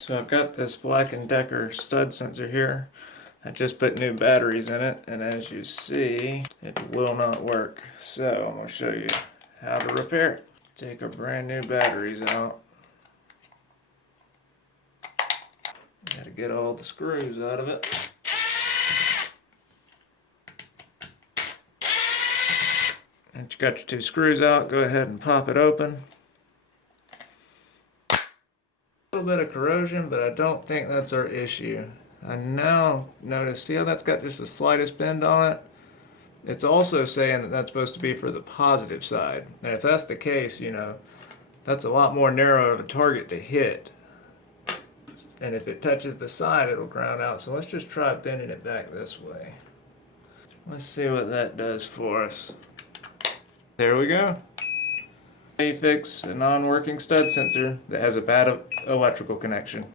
So I've got this Black & Decker stud sensor here. I just put new batteries in it, and as you see, it will not work. So I'm going to show you how to repair it. Take our brand new batteries out. Got to get all the screws out of it. Once you got your two screws out, go ahead and pop it open. A little bit of corrosion, but I don't think that's our issue. I now notice, see how that's got just the slightest bend on it? It's also saying that that's supposed to be for the positive side. And if that's the case, you know, that's a lot more narrow of a target to hit. And if it touches the side, it'll ground out. So let's just try bending it back this way. Let's see what that does for us. There we go. You fix a non-working stud sensor that has a bad electrical connection.